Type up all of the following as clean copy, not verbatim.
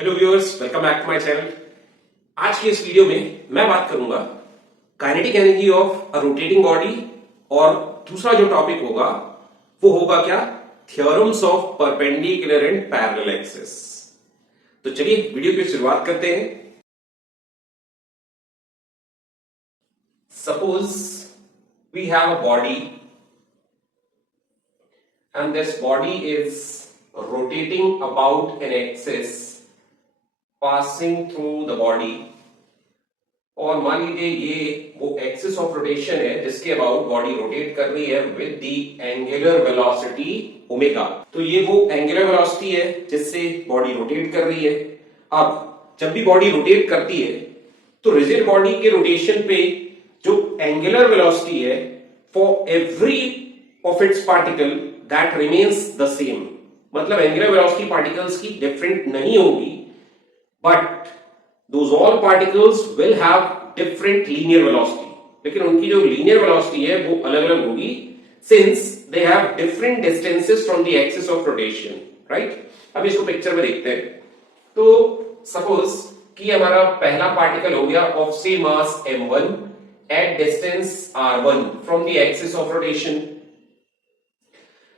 Hello viewers, welcome back to my channel. आज की इस वीडियो में मैं बात करूंगा kinetic energy of a rotating body, और दूसरा जो टॉपिक होगा वो होगा क्या, theorems of perpendicular and parallel axis. तो चलिए वीडियो की शुरुआत करते हैं। Suppose we have a body and this body is rotating about an axis passing through the body, और मान लीजिए ये वो एक्सिस ऑफ रोटेशन है जिसके अबाउट बॉडी रोटेट कर रही है with the angular velocity omega. तो ये वो एंगुलर वेलोसिटी है जिससे बॉडी रोटेट कर रही है। अब जब भी बॉडी रोटेट करती है तो रिजिड बॉडी के रोटेशन पे जो एंगुलर वेलोसिटी है for every of its particle that remains the same. मतलब एंगुलर वेलोसिटी पार्टिकल्स की डिफरेंट नहीं होगी, but those all particles will have different linear velocity, लेकिन उनकी जो linear velocity है वो अलग अलग होगी since they have different distances from the axis of rotation, right? अब इसको पिक्चर में देखते हैं। तो सपोज कि हमारा पहला पार्टिकल हो गया of say mass m1 at distance r1 from the axis of rotation।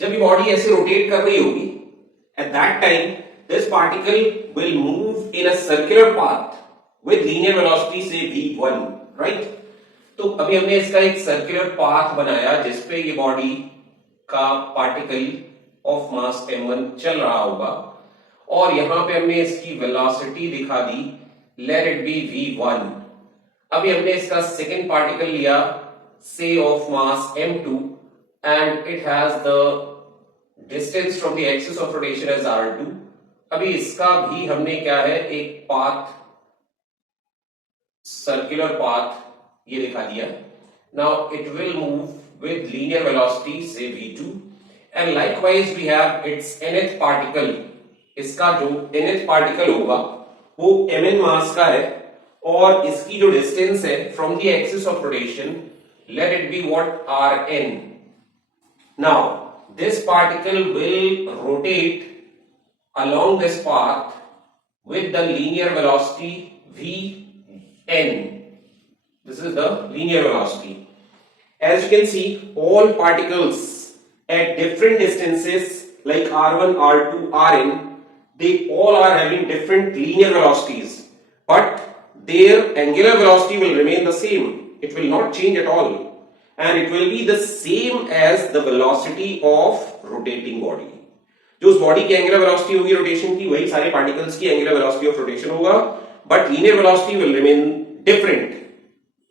जब ये बॉडी ऐसे रोटेट कर रही होगी, at that time this particle will move in a circular path with linear velocity say v1, right? तो अभी हमने इसका एक सर्कुलर पाथ बनाया जिसपे ये बॉडी का पार्टिकल ऑफ मास m1 चल रहा होगा, और यहां पे हमने इसकी वेलोसिटी दिखा दी, लेट इट बी v1। अभी हमने इसका सेकेंड पार्टिकल लिया से of mass m2 and it has the distance from the axis of rotation as r2। अभी इसका भी हमने क्या है, एक पाथ, सर्कुलर पाथ ये दिखा दिया। Now it will move with linear velocity से v2 and likewise we have its nth particle. इसका जो nth पार्टिकल होगा वो mn मास का है, और इसकी जो डिस्टेंस है from the axis of rotation, late it be what, rn। Now this particle will rotate along this path with the linear velocity vn. This is the linear velocity. As you can see, all particles at different distances like r1, r2, rn, they all are having different linear velocities, but their angular velocity will remain the same. It will not change at all, and it will be the same as the velocity of rotating body. जो उस बॉडी की angular velocity होगी रोटेशन की, वही सारे पार्टिकल्स की angular velocity of rotation होगा, but linear velocity will remain different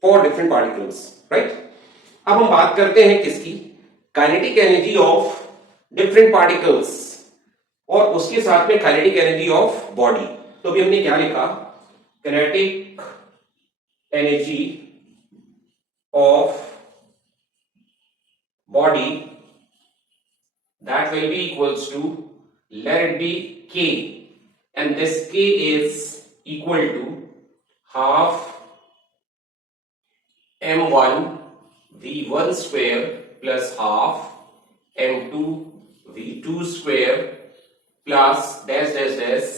for different particles, right? अब हम बात करते हैं किसकी, kinetic energy of different particles, और उसके साथ में काइनेटिक एनर्जी ऑफ बॉडी। तो अभी हमने क्या लिखा, kinetic energy of body that will be equals to, let it be k, and this k is equal to half m1 v1 square plus half m2 v2 square plus dash dash dash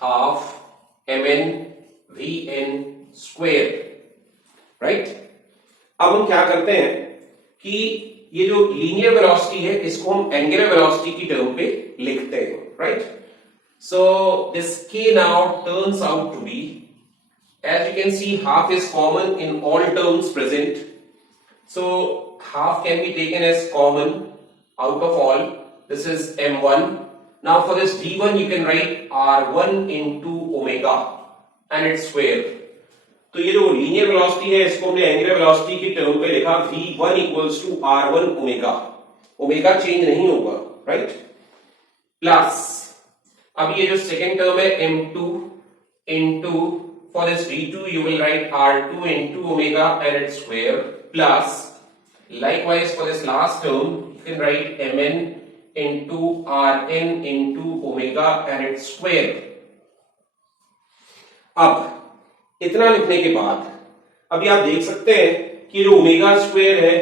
half mn vn square, right? अब हम क्या करते हैं कि ये जो linear velocity है इसको हम एंगुलर वेलोसिटी की टर्म पे लिखते हैं, right? So this k now turns out to be, as you can see half is common in all terms present, so half can be taken as common out of all. This is m1। Now for this v1 you can write r1 into omega and its square. तो ये जो linear velocity है इसको हमने angular velocity की टर्म पे लिखा v1 equals to r1 omega. Omega change नहीं होगा, राइट? प्लस अब ये जो सेकेंड टर्म है m2 into, for this v2 you will write r2 into omega and its square, plus likewise for this last term you can right mn into rn into omega and its square. अब इतना लिखने के बाद अभी आप देख सकते हैं कि जो ओमेगा स्क्वायर है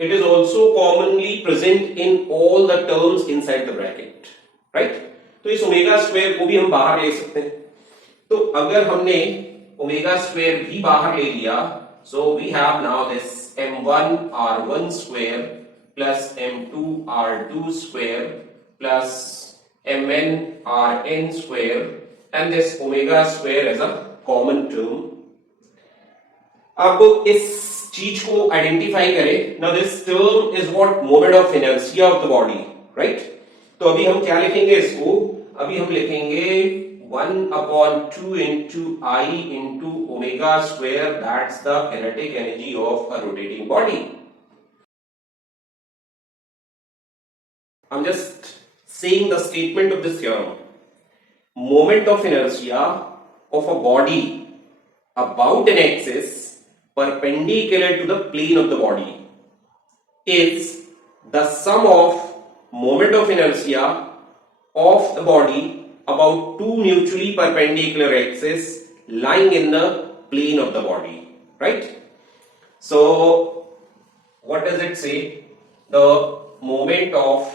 it is also commonly present in all the terms inside the bracket, right? तो इस ओमेगा स्क्वायर को भी हम बाहर ले सकते हैं। तो अगर हमने ओमेगा स्क्वायर भी बाहर ले लिया, so we have now this m1 r1 square plus m2 r2 square plus mn rn square and this omega square as a common term. अब इस चीज को आइडेंटिफाई करें। Now this term is what moment of inertia of the body, right. तो अभी हम क्या लिखेंगे इसको, अभी हम लिखेंगे 1/2 into I into omega square, that's the kinetic energy of a rotating body. I'm just saying the statement of this theorem. Moment of inertia of a body about an axis perpendicular to the plane of the body is the sum of moment of inertia of the body about two mutually perpendicular axes lying in the plane of the body, right? So what does it say? The moment of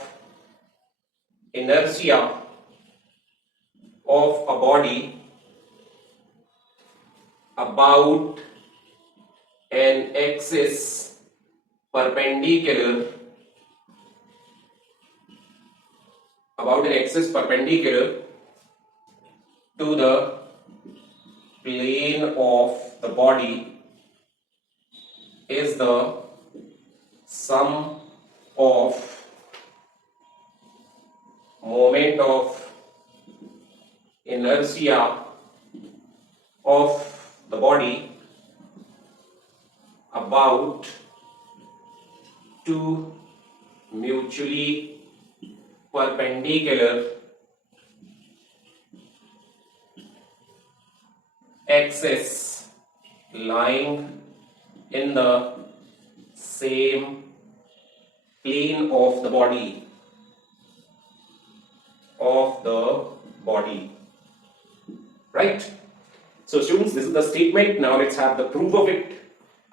inertia of a body about an axis perpendicular to the plane of the body is the sum of moment of inertia of the body about two mutually perpendicular axes lying in the same plane of the body right? So students, this is the statement. Now let's have the proof of it.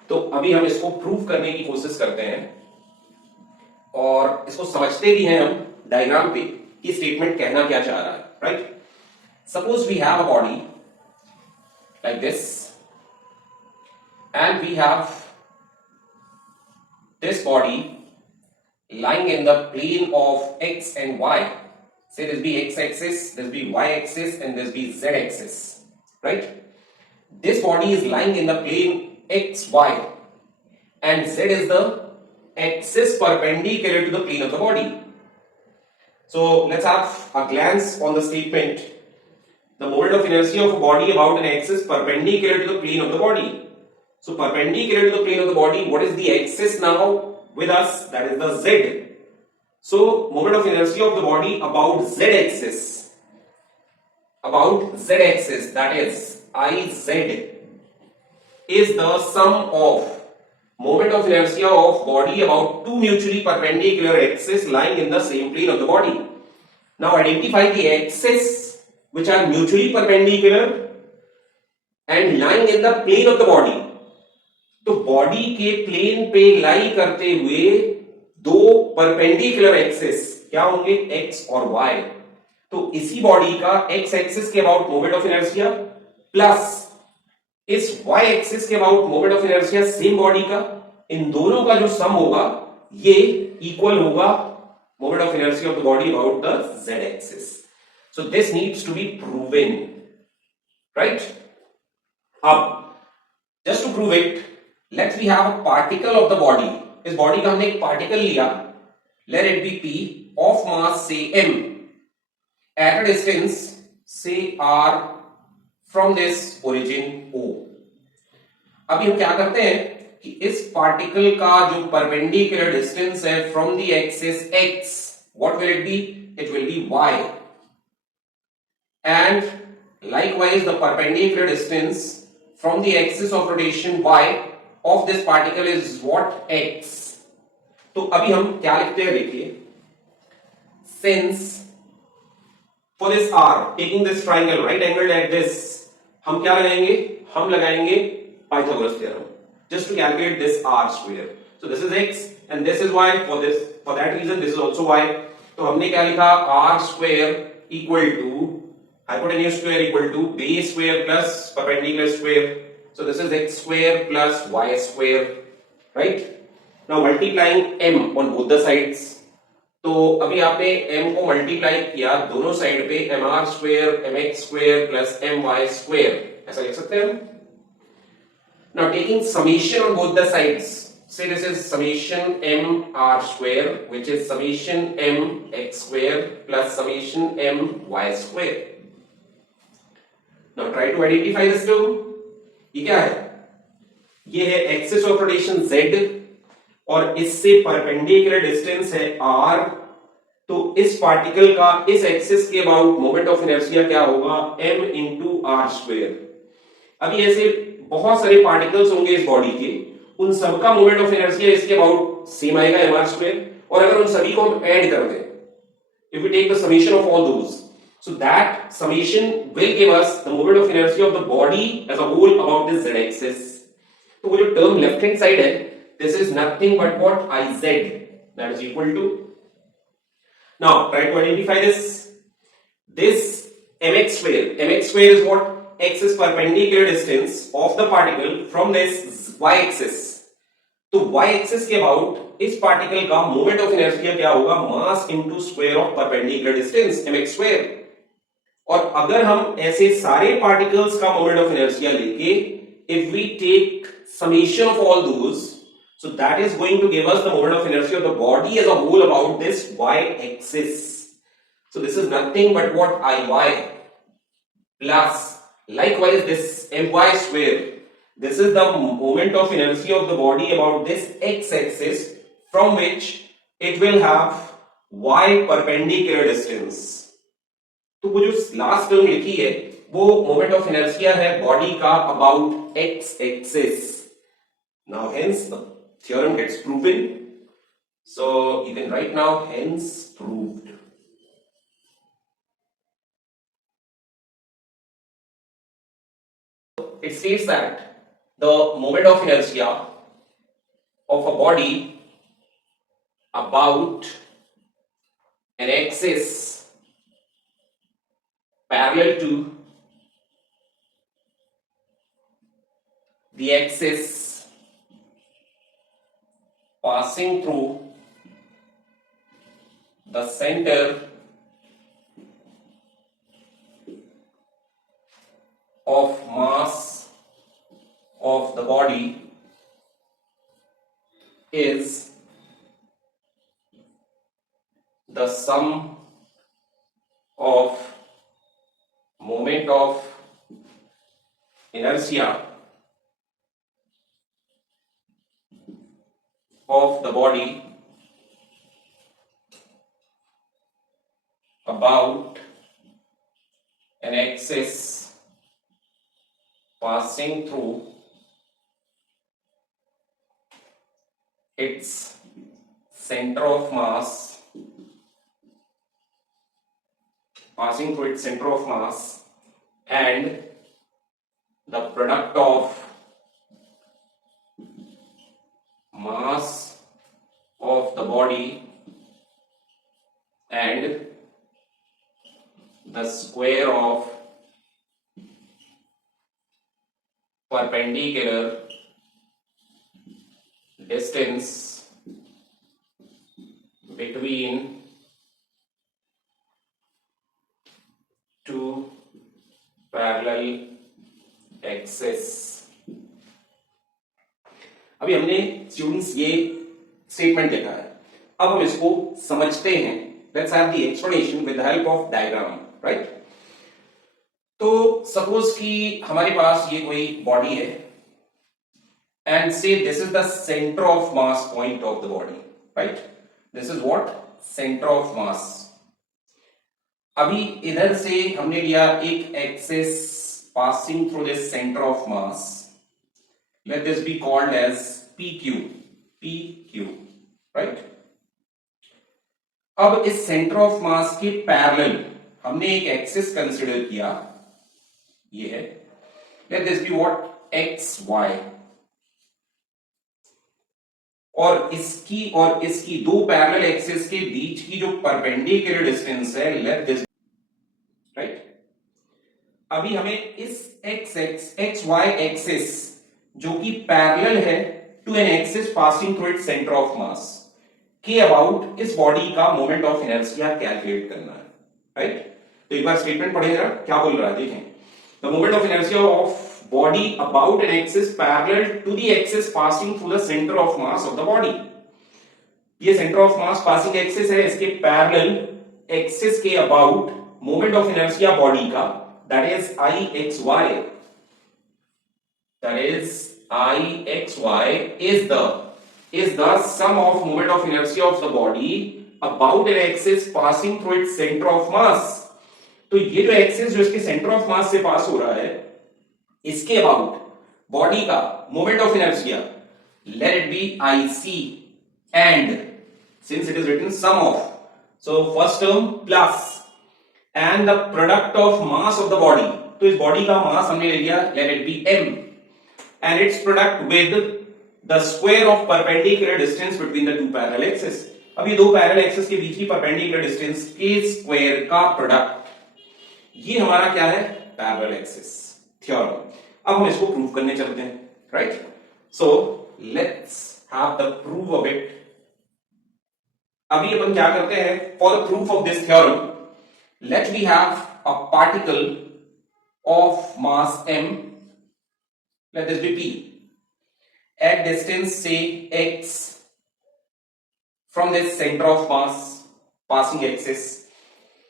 तो अभी हम इसको प्रूव करने की कोशिश करते हैं और इसको समझते भी हैं हम डायग्राम पे कि स्टेटमेंट कहना क्या चाह रहा है, right. Suppose we have a body like this and we have this body lying in the plane of x and y. Say this be x axis, this be y axis, and this be z axis, right? This body is lying in the plane x, y, and z is the axis perpendicular to the plane of the body. So let's have a glance on the statement. The moment of inertia of a body about an axis perpendicular to the plane of the body. So perpendicular to the plane of the body, what is the axis now with us? That is the z. So moment of inertia of the body about z axis, that is Iz, is the sum of moment of inertia of body about two mutually perpendicular axes lying in the same plane of the body. Now identify the axes which are mutually perpendicular and lying in the plane of the body. तो बॉडी के प्लेन पे लाई करते हुए दो perpendicular axis क्या होंगे, एक्स और वाई। तो इसी बॉडी का एक्स एक्सिस के about moment of inertia plus इस वाई एक्सिस के about moment of inertia same body का, इन दोनों का जो सम होगा ये इक्वल होगा moment of inertia of the body about the Z axis. So this needs to be proven, right. अब just to prove it, let's we have a particle of the body. इस body का हमने एक particle लिया, let it be P of mass से m at a distance से r from this origin o। अभी हम क्या करते हैं कि इस पार्टिकल का जो परपेंडिकुलर डिस्टेंस है from the axis x, what will it be, it will be y, and likewise the perpendicular distance from the axis of rotation y of this particle is what, x। तो अभी हम क्या लिखते हैं देखिए, since for this r taking this triangle right angled at this, हम क्या लगाएंगे, हम लगाएंगे Pythagoras theorem just to calculate this r square। so this is x and this is y, for that reason this is also y। तो हमने क्या लिखा, r square equal to hypotenuse square equal to base square plus perpendicular square. So this is x square plus y square, right? Now multiplying m on both the sides. तो अभी आपने m को मल्टीप्लाई किया दोनों साइड पे mr square mx square plus my square, ऐसा लिख सकते हैं हम. Now taking summation on both the sides, say this is summation mr square which is summation mx square plus summation my square. Now try to identify this term. ये क्या है? ये है एक्सिस ऑफ रोटेशन z और इससे perpendicular distance है r. तो इस पार्टिकल का इस एक्सिस के अबाउट मोमेंट ऑफ इनर्शिया क्या होगा? m into r square. अभी ऐसे बहुत सारे पार्टिकल्स होंगे इस बॉडी के, उन सबका मोमेंट ऑफ इनर्शिया इसके अबाउट सेम आएगा mr स्क्वायर. और अगर उन सभी को हम ऐड कर दें, if we take the summation of all those, so that summation will give us the moment of inertia of the body as a whole about this z axis. तो वो जो टर्म लेफ्ट हैंड साइड है, this is nothing but what? Iz, that is equal to. Now try to identify this. This mx square is what? X is perpendicular distance of the particle from this y axis. तो y axis के about इस particle का moment of inertia क्या होगा? Mass into square of perpendicular distance mx square. और अगर हम ऐसे सारे पार्टिकल्स का मोमेंट ऑफ इनर्शिया लेके if we take summation of all those, so that is going to give us the moment of inertia of the body as a whole about this y axis. So this is nothing but what? Iy plus likewise this my square. This is the moment of inertia of the body about this x axis from which it will have y perpendicular distance. तो वो जो last term लिखी है वो moment of inertia है बॉडी का about x axis. Now hence the theorem gets proven. So you can write now hence proved. It states that the moment of inertia of a body about an axis parallel to the axis passing through the center of mass of the body is the sum of moment of inertia of the body about an axis passing through its center of mass and the product of mass of the body and the square of perpendicular distance between two parallel axes. अभी हमने स्टूडेंट्स ये स्टेटमेंट लिखा है, अब हम इसको समझते हैं. Let's have the explanation with the help of diagram, right? तो सपोज कि हमारे पास ये कोई बॉडी है एंड से this is the centre of mass point of the body, right? This is what? Centre of मास. अभी इधर से हमने लिया एक axis passing through this centre of mass. Let this be called as PQ, right? अब इस सेंटर ऑफ मास के पैरेलल हमने एक एक्सिस कंसिडर किया, ये है. Let this be what? XY. और इसकी दो पैरेलल एक्सिस के बीच की जो परपेंडिकुलर डिस्टेंस है, let this, right? अभी हमें इस एक्स वाई एक्सिस जो कि पैरेलल है to an axis passing through its centre of mass के अबाउट इस बॉडी का मोमेंट ऑफ इनर्शिया कैलकुलेट करना है, राइट? तो एक बार स्टेटमेंट पढ़े जरा, क्या बोल रहा है देखें। The moment of inertia of body about an axis parallel to the axis passing through the center of mass of the body। ये centre of mass passing axis है, इसके पैरेलल एक्सिस के about moment of inertia body का that is I X Y, that is I X Y is the sum of moment of inertia of the body about an axis passing through its center of mass। तो ये जो एक्सिस जो इसके centre of mass से पास हो रहा है, इसके अबाउट बॉडी का moment of inertia let it be I C, and since it is written sum of, so first term plus and the product of mass of the body, तो इस body का mass हमने ले लिया, let it be m, and its product with the square of perpendicular distance between the two parallel axis. अब ये दो parallel axis के बीच की परपेंडिकुलर डिस्टेंस के स्क्वायर का प्रोडक्ट, ये हमारा क्या है, पैरेलल एक्सिस थ्योरम। अब हम इसको प्रूव करने चलते हैं, right? So let's have the proof of it. अभी अपन क्या करते हैं, for the proof of this theorem let we have a particle of mass m, let this be p, at distance say x from this center of mass passing axis।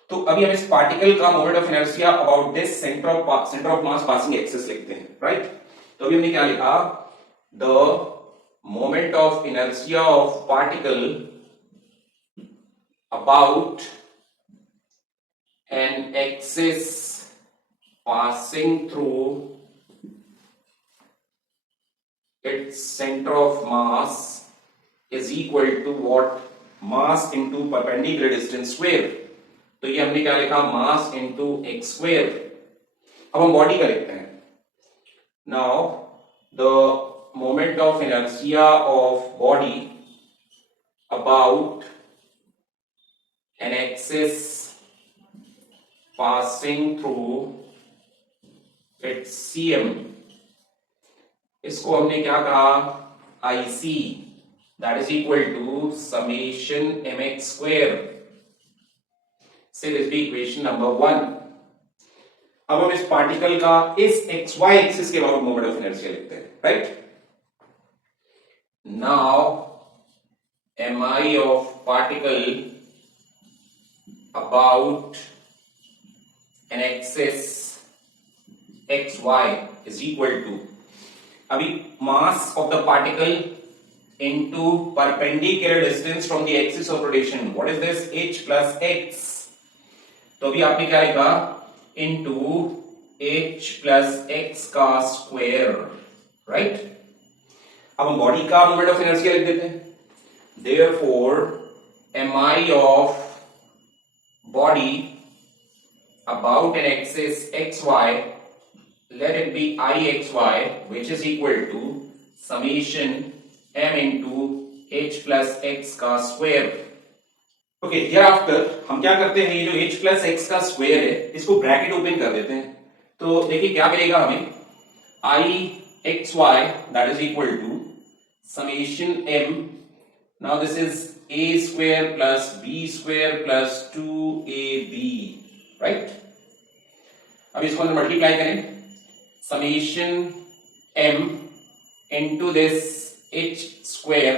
तो अभी हम इस particle का moment of inertia about this centre of mass passing axis लिखते हैं, right? तो अभी हमने क्या लिखा, the moment of inertia of particle about an axis passing through its centre of mass is equal to what, mass into perpendicular distance square. तो ये हमने क्या लिखा, मास इंटू एक्स स्क्वेयर। अब हम बॉडी का लिखते हैं। Now the moment of inertia of body about an axis passing through its cm, इसको हमने क्या कहा, IC, that is equal to summation mx square. Say this be equation number 1। अब हम इस पार्टिकल का इस एक्स वाई एक्सिस के अबाउट मोमेंट ऑफ इनर्शिया लिखते हैं, right? Now mi of particle about an axis X Y is equal to, अभी mass of the particle into perpendicular distance from the axis of rotation, what is this, h plus x। तो अभी आपने क्या लिखा, into h plus x का square, right? अब हम बॉडी का मोमेंट ऑफ इनर्शिया लिख देते हैं, therefore mi of body about an axis xy, let it be ixy, which is equal to summation m into h plus x का square. Okay, here after हम क्या करते हैं, ये जो h प्लस एक्स का स्क्वायर है इसको ब्रैकेट ओपन कर देते हैं। तो देखिए क्या मिलेगा हमें, i x Y that is equal to summation m, now this is a square plus b square plus 2ab, right? अब इसको अंदर मल्टीप्लाई करें, summation m into this h square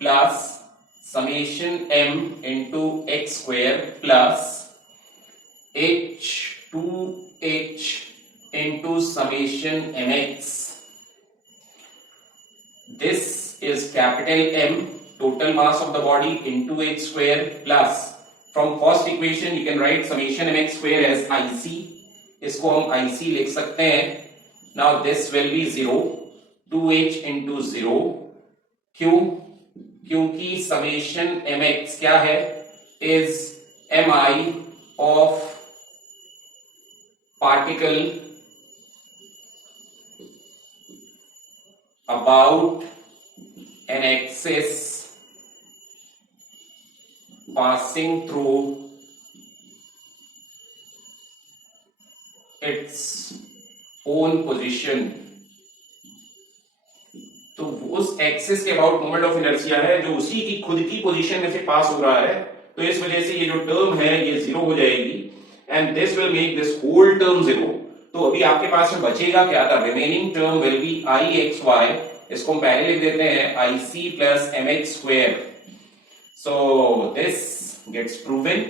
plus summation m into x square plus h 2h into summation mx। This is capital M, total mass of the body, into h square plus, from first equation you can write summation mx square as IC, इसको हम IC लिख सकते हैं। Now this will be 0, 2h into 0, क्यों? क्योंकि summation mx क्या है, is mi of particle about an axis passing through its own position, तो उस एक्सिस के अबाउट मोमेंट ऑफ इनर्शिया है जो उसी की खुद की पोजीशन में से पास हो रहा है, तो इस वजह से ये जो टर्म है ये जीरो हो जाएगी and this will make this whole term zero. तो अभी आपके पास में बचेगा क्या था, remaining term will be I X Y, इसको हम पहले लिख देते हैं I C plus M X square. So this gets proven